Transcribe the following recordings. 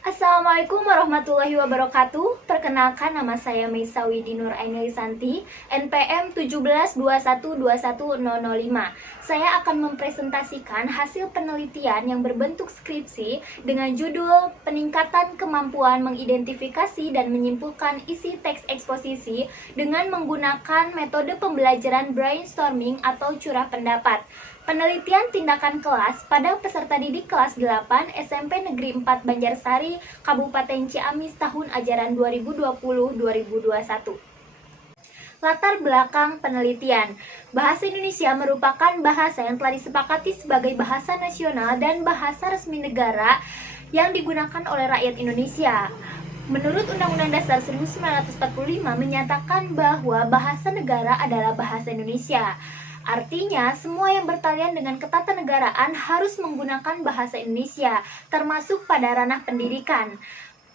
Assalamualaikum warahmatullahi wabarakatuh. Perkenalkan, nama saya Meisa Widi Nur Ainilisanti, NPM 1721210005. Saya akan mempresentasikan hasil penelitian yang berbentuk skripsi dengan judul Peningkatan Kemampuan Mengidentifikasi dan Menyimpulkan Isi Teks Eksposisi dengan menggunakan metode pembelajaran brainstorming atau curah pendapat. Penelitian tindakan kelas pada peserta didik kelas 8 SMP Negeri 4 Banjarsari, Kabupaten Ciamis tahun ajaran 2020-2021. Latar belakang penelitian. Bahasa Indonesia merupakan bahasa yang telah disepakati sebagai bahasa nasional dan bahasa resmi negara yang digunakan oleh rakyat Indonesia. Menurut Undang-Undang Dasar 1945 menyatakan bahwa bahasa negara adalah bahasa Indonesia. Artinya, semua yang bertalian dengan ketatanegaraan harus menggunakan bahasa Indonesia, termasuk pada ranah pendidikan.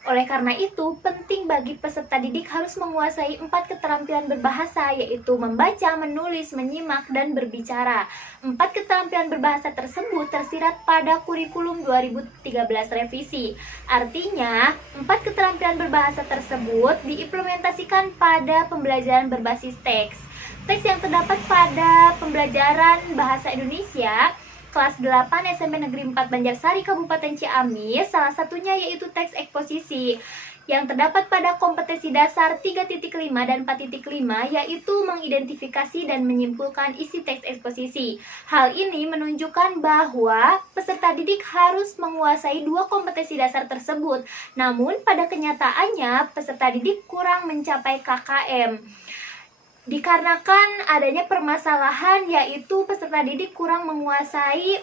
Oleh karena itu, penting bagi peserta didik harus menguasai 4 keterampilan berbahasa, yaitu membaca, menulis, menyimak, dan berbicara. 4 keterampilan berbahasa tersebut tersirat pada kurikulum 2013 revisi. Artinya, 4 keterampilan berbahasa tersebut diimplementasikan pada pembelajaran berbasis teks. Teks yang terdapat pada pembelajaran bahasa Indonesia kelas 8 SMP Negeri 4 Banjarsari Kabupaten Ciamis, salah satunya yaitu teks eksposisi yang terdapat pada kompetensi dasar 3.5 dan 4.5, yaitu mengidentifikasi dan menyimpulkan isi teks eksposisi. Hal ini menunjukkan bahwa peserta didik harus menguasai 2 kompetensi dasar tersebut. Namun pada kenyataannya peserta didik kurang mencapai KKM. Dikarenakan adanya permasalahan, yaitu peserta didik kurang menguasai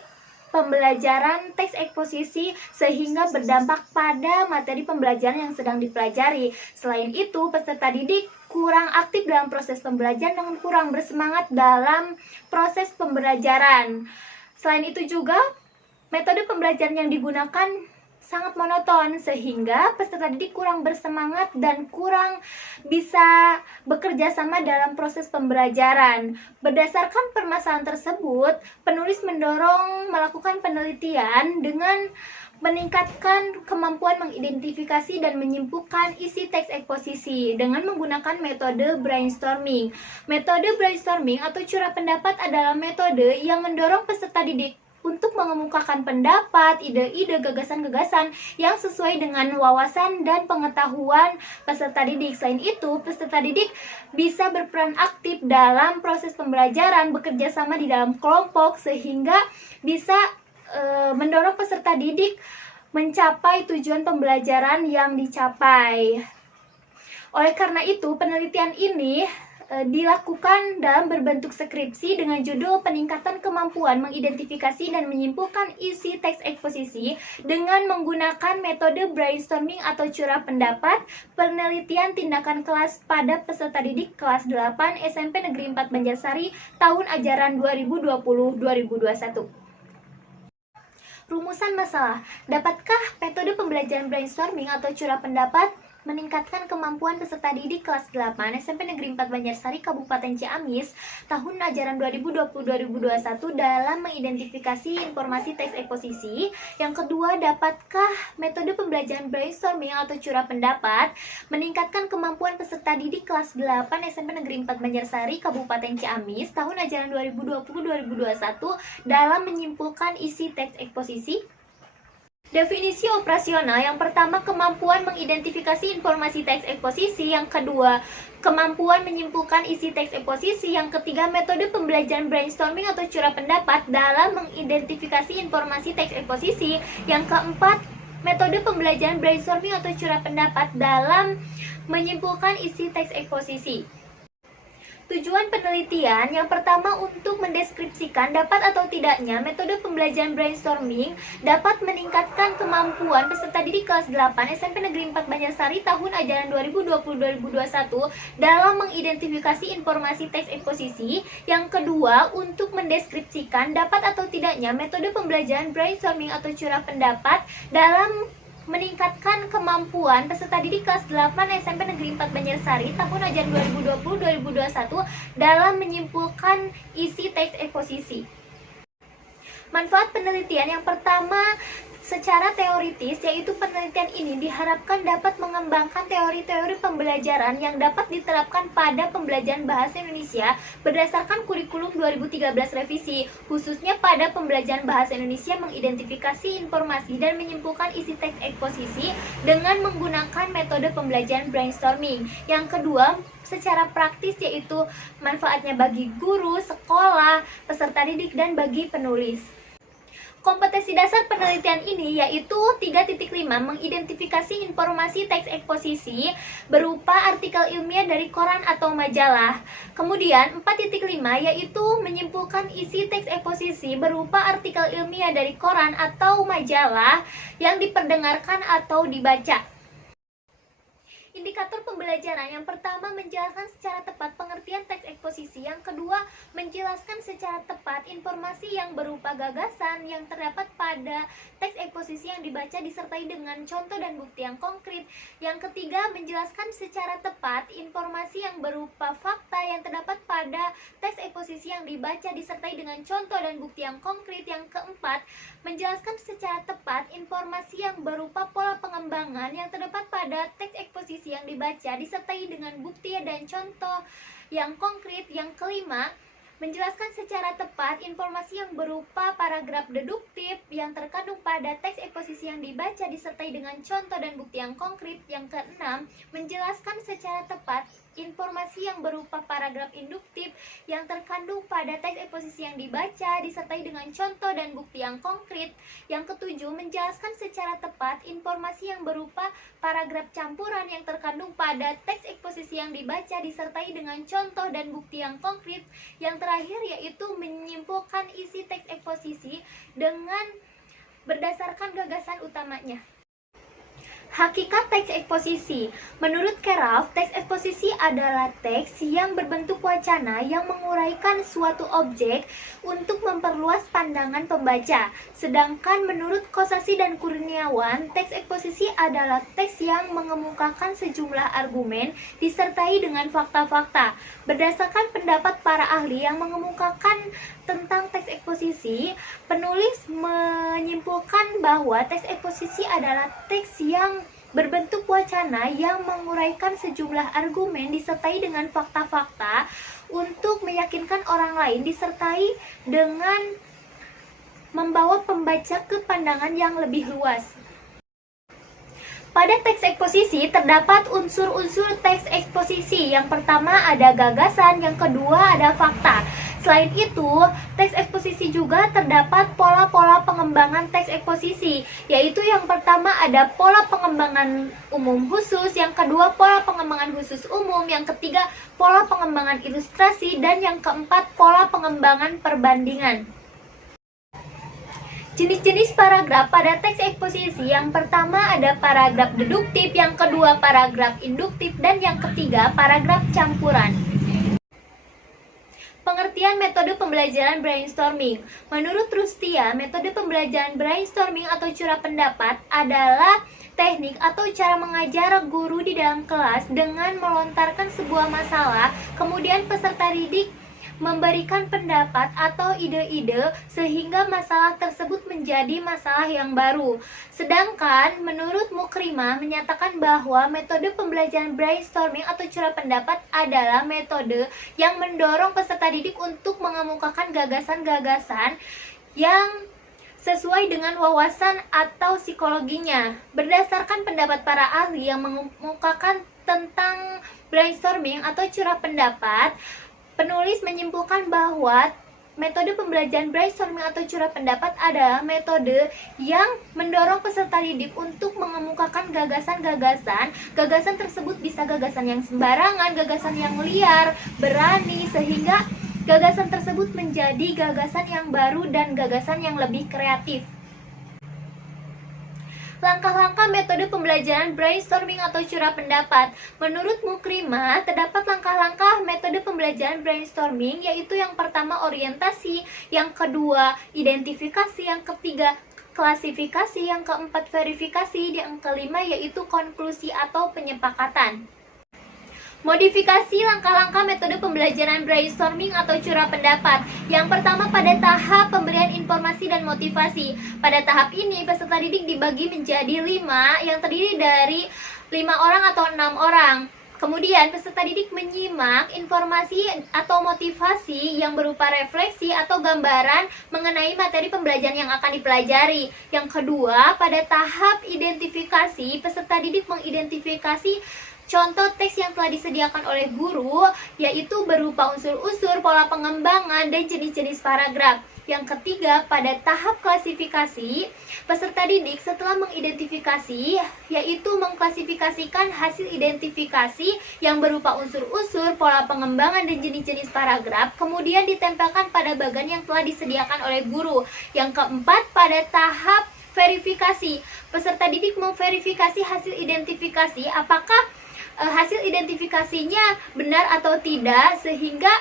pembelajaran teks eksposisi sehingga berdampak pada materi pembelajaran yang sedang dipelajari. Selain itu, peserta didik kurang aktif dalam proses pembelajaran dan kurang bersemangat dalam proses pembelajaran. Selain itu juga, metode pembelajaran yang digunakan sangat monoton sehingga peserta didik kurang bersemangat dan kurang bisa bekerja sama dalam proses pembelajaran. Berdasarkan permasalahan tersebut, penulis mendorong melakukan penelitian dengan meningkatkan kemampuan mengidentifikasi dan menyimpulkan isi teks eksposisi dengan menggunakan metode brainstorming. Metode brainstorming atau curah pendapat adalah metode yang mendorong peserta didik untuk mengemukakan pendapat, ide-ide, gagasan-gagasan yang sesuai dengan wawasan dan pengetahuan peserta didik. Selain itu, peserta didik bisa berperan aktif dalam proses pembelajaran, bekerja sama di dalam kelompok, sehingga bisa mendorong peserta didik mencapai tujuan pembelajaran yang dicapai. Oleh karena itu, penelitian ini dilakukan dalam berbentuk skripsi dengan judul Peningkatan Kemampuan Mengidentifikasi dan Menyimpulkan Isi Teks Eksposisi dengan menggunakan metode brainstorming atau curah pendapat. Penelitian tindakan kelas pada peserta didik kelas 8 SMP Negeri 4 Banjarsari tahun ajaran 2020-2021. Rumusan masalah. Dapatkah metode pembelajaran brainstorming atau curah pendapat meningkatkan kemampuan peserta didik kelas 8 SMP Negeri 4 Banjarsari Kabupaten Ciamis tahun ajaran 2020-2021 dalam mengidentifikasi informasi teks eksposisi? Yang kedua, dapatkah metode pembelajaran brainstorming atau curah pendapat meningkatkan kemampuan peserta didik kelas 8 SMP Negeri 4 Banjarsari Kabupaten Ciamis tahun ajaran 2020-2021 dalam menyimpulkan isi teks eksposisi? Definisi operasional: yang pertama, kemampuan mengidentifikasi informasi teks eksposisi. Yang kedua, kemampuan menyimpulkan isi teks eksposisi. Yang ketiga, metode pembelajaran brainstorming atau curah pendapat dalam mengidentifikasi informasi teks eksposisi. Yang keempat, metode pembelajaran brainstorming atau curah pendapat dalam menyimpulkan isi teks eksposisi. Tujuan penelitian: yang pertama, untuk mendeskripsikan dapat atau tidaknya metode pembelajaran brainstorming dapat meningkatkan kemampuan peserta didik kelas 8 SMP Negeri 4 Banjarsari tahun ajaran 2020-2021 dalam mengidentifikasi informasi teks eksposisi. Yang kedua, untuk mendeskripsikan dapat atau tidaknya metode pembelajaran brainstorming atau curah pendapat dalam meningkatkan kemampuan peserta didik kelas 8 SMP Negeri 4 Banjarsari tahun ajaran 2020-2021 dalam menyimpulkan isi teks eksposisi. Manfaat penelitian: yang pertama, Secara teoritis, yaitu penelitian ini diharapkan dapat mengembangkan teori-teori pembelajaran yang dapat diterapkan pada pembelajaran bahasa Indonesia berdasarkan kurikulum 2013 revisi, khususnya pada pembelajaran bahasa Indonesia mengidentifikasi informasi dan menyimpulkan isi teks eksposisi dengan menggunakan metode pembelajaran brainstorming. Yang kedua, secara praktis, yaitu manfaatnya bagi guru, sekolah, peserta didik, dan bagi penulis. Kompetensi dasar penelitian ini yaitu 3.5 mengidentifikasi informasi teks eksposisi berupa artikel ilmiah dari koran atau majalah. Kemudian 4.5 yaitu menyimpulkan isi teks eksposisi berupa artikel ilmiah dari koran atau majalah yang diperdengarkan atau dibaca. Indikator pembelajaran yang pertama menjelaskan secara tepat pengertian teks eksposisi, yang kedua menjelaskan secara tepat informasi yang berupa gagasan yang terdapat pada teks eksposisi yang dibaca disertai dengan contoh dan bukti yang konkret, yang ketiga menjelaskan secara tepat informasi yang berupa fakta yang terdapat pada teks eksposisi yang dibaca disertai dengan contoh dan bukti yang konkret, yang keempat menjelaskan secara tepat informasi yang berupa pola pengembangan yang terdapat pada teks eksposisi yang dibaca disertai dengan bukti dan contoh yang konkret, yang kelima menjelaskan secara tepat informasi yang berupa paragraf deduktif yang terkandung pada teks eksposisi yang dibaca disertai dengan contoh dan bukti yang konkret, yang keenam menjelaskan secara tepat informasi yang berupa paragraf induktif yang terkandung pada teks eksposisi yang dibaca disertai dengan contoh dan bukti yang konkret, yang ketujuh menjelaskan secara tepat informasi yang berupa paragraf campuran yang terkandung pada teks eksposisi yang dibaca disertai dengan contoh dan bukti yang konkret, yang terakhir yaitu menyimpulkan isi teks eksposisi dengan berdasarkan gagasan utamanya. Hakikat teks eksposisi. Menurut Keraf, teks eksposisi adalah teks yang berbentuk wacana yang menguraikan suatu objek untuk memperluas pandangan pembaca. Sedangkan menurut Kosasih dan Kurniawan, teks eksposisi adalah teks yang mengemukakan sejumlah argumen disertai dengan fakta-fakta. Berdasarkan pendapat para ahli yang mengemukakan tentang teks eksposisi, penulis menyimpulkan bahwa teks eksposisi adalah teks yang berbentuk wacana yang menguraikan sejumlah argumen disertai dengan fakta-fakta untuk meyakinkan orang lain disertai dengan membawa pembaca ke pandangan yang lebih luas. Pada teks eksposisi terdapat unsur-unsur teks eksposisi. Yang pertama ada gagasan, yang kedua ada fakta. Selain itu, teks eksposisi juga terdapat pola-pola pengembangan teks eksposisi, yaitu yang pertama ada pola pengembangan umum khusus, yang kedua pola pengembangan khusus umum, yang ketiga pola pengembangan ilustrasi, dan yang keempat pola pengembangan perbandingan. Jenis-jenis paragraf pada teks eksposisi, yang pertama ada paragraf deduktif, yang kedua paragraf induktif, dan yang ketiga paragraf campuran. Pengertian metode pembelajaran brainstorming. Menurut Rustia, metode pembelajaran brainstorming atau curah pendapat adalah teknik atau cara mengajar guru di dalam kelas dengan melontarkan sebuah masalah, kemudian peserta didik memberikan pendapat atau ide-ide sehingga masalah tersebut menjadi masalah yang baru. Sedangkan menurut Mukrimah menyatakan bahwa metode pembelajaran brainstorming atau curah pendapat adalah metode yang mendorong peserta didik untuk mengemukakan gagasan-gagasan yang sesuai dengan wawasan atau psikologinya. Berdasarkan pendapat para ahli yang mengemukakan tentang brainstorming atau curah pendapat, penulis menyimpulkan bahwa metode pembelajaran brainstorming atau curah pendapat adalah metode yang mendorong peserta didik untuk mengemukakan gagasan-gagasan. Gagasan tersebut bisa gagasan yang sembarangan, gagasan yang liar, berani, sehingga gagasan tersebut menjadi gagasan yang baru dan gagasan yang lebih kreatif. Langkah-langkah metode pembelajaran brainstorming atau curah pendapat. Menurut Mukrimah, terdapat langkah-langkah metode pembelajaran brainstorming, yaitu yang pertama orientasi, yang kedua identifikasi, yang ketiga klasifikasi, yang keempat verifikasi, yang kelima yaitu konklusi atau penyepakatan. Modifikasi langkah-langkah metode pembelajaran brainstorming atau curah pendapat. Yang pertama, pada tahap pemberian informasi dan motivasi. Pada tahap ini, peserta didik dibagi menjadi 5 yang terdiri dari 5 orang atau 6 orang. Kemudian peserta didik menyimak informasi atau motivasi yang berupa refleksi atau gambaran mengenai materi pembelajaran yang akan dipelajari. Yang kedua, pada tahap identifikasi, peserta didik mengidentifikasi contoh teks yang telah disediakan oleh guru, yaitu berupa unsur-unsur, pola pengembangan, dan jenis-jenis paragraf. Yang ketiga, pada tahap klasifikasi, peserta didik setelah mengidentifikasi, yaitu mengklasifikasikan hasil identifikasi yang berupa unsur-unsur, pola pengembangan, dan jenis-jenis paragraf, kemudian ditempelkan pada bagan yang telah disediakan oleh guru. Yang keempat, pada tahap verifikasi, peserta didik memverifikasi hasil identifikasi apakah hasil identifikasinya benar atau tidak, sehingga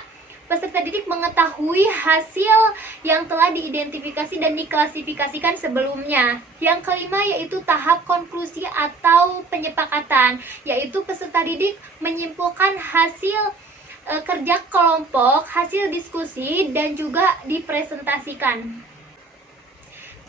peserta didik mengetahui hasil yang telah diidentifikasi dan diklasifikasikan sebelumnya. Yang kelima, yaitu tahap konklusi atau penyepakatan, yaitu peserta didik menyimpulkan hasil kerja kelompok, hasil diskusi, dan juga dipresentasikan.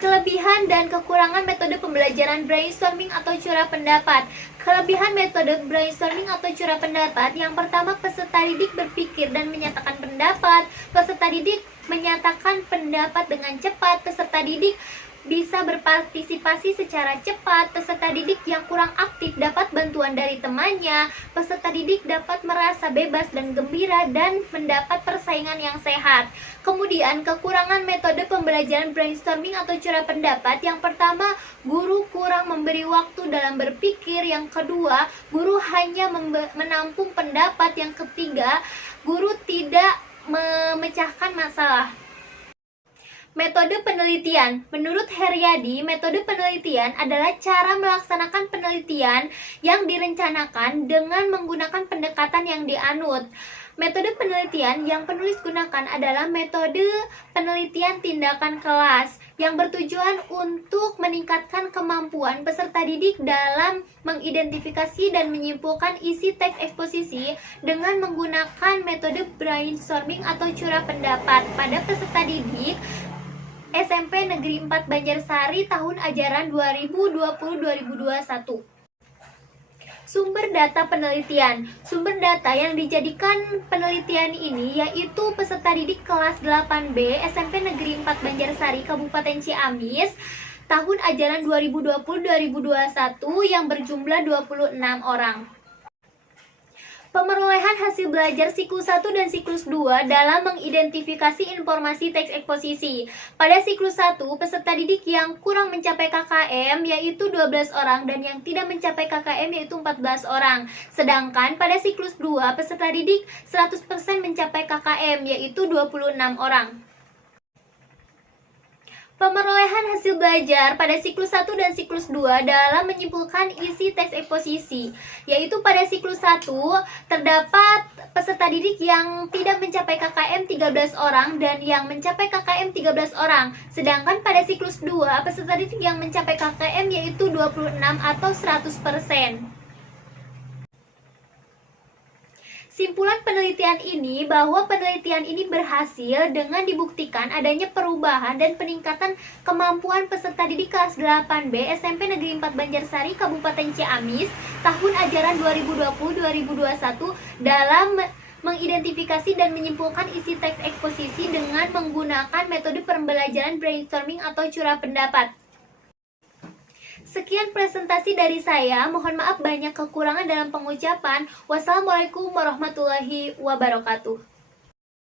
Kelebihan dan kekurangan metode pembelajaran brainstorming atau curah pendapat. Kelebihan metode brainstorming atau curah pendapat, yang pertama, peserta didik berpikir dan menyatakan pendapat. Peserta didik menyatakan pendapat dengan cepat. Peserta didik bisa berpartisipasi secara cepat. Peserta didik yang kurang aktif dapat bantuan dari temannya. Peserta didik dapat merasa bebas dan gembira dan mendapat persaingan yang sehat. Kemudian, kekurangan metode pembelajaran brainstorming atau curah pendapat, yang pertama, guru kurang memberi waktu dalam berpikir. Yang kedua, guru hanya menampung pendapat. Yang ketiga, guru tidak memecahkan masalah. Metode penelitian. Menurut Heriadi, metode penelitian adalah cara melaksanakan penelitian yang direncanakan dengan menggunakan pendekatan yang dianut. Metode penelitian yang penulis gunakan adalah metode penelitian tindakan kelas yang bertujuan untuk meningkatkan kemampuan peserta didik dalam mengidentifikasi dan menyimpulkan isi teks eksposisi dengan menggunakan metode brainstorming atau curah pendapat pada peserta didik SMP Negeri 4 Banjarsari tahun ajaran 2020-2021. Sumber data penelitian. Sumber data yang dijadikan penelitian ini yaitu peserta didik kelas 8B SMP Negeri 4 Banjarsari Kabupaten Ciamis tahun ajaran 2020-2021 yang berjumlah 26 orang. Pemerolehan hasil belajar siklus 1 dan siklus 2 dalam mengidentifikasi informasi teks eksposisi. Pada siklus 1, peserta didik yang kurang mencapai KKM yaitu 12 orang dan yang tidak mencapai KKM yaitu 14 orang. Sedangkan pada siklus 2, peserta didik 100% mencapai KKM yaitu 26 orang. Pemerolehan hasil belajar pada siklus 1 dan siklus 2 dalam menyimpulkan isi teks eksposisi, yaitu pada siklus 1 terdapat peserta didik yang tidak mencapai KKM 13 orang dan yang mencapai KKM 13 orang. Sedangkan pada siklus 2 peserta didik yang mencapai KKM yaitu 26 atau 100%. Simpulan penelitian ini bahwa penelitian ini berhasil dengan dibuktikan adanya perubahan dan peningkatan kemampuan peserta didik kelas 8B SMP Negeri 4 Banjarsari Kabupaten Ciamis tahun ajaran 2020-2021 dalam mengidentifikasi dan menyimpulkan isi teks eksposisi dengan menggunakan metode pembelajaran brainstorming atau curah pendapat. Sekian presentasi dari saya, mohon maaf banyak kekurangan dalam pengucapan. Wassalamualaikum warahmatullahi wabarakatuh.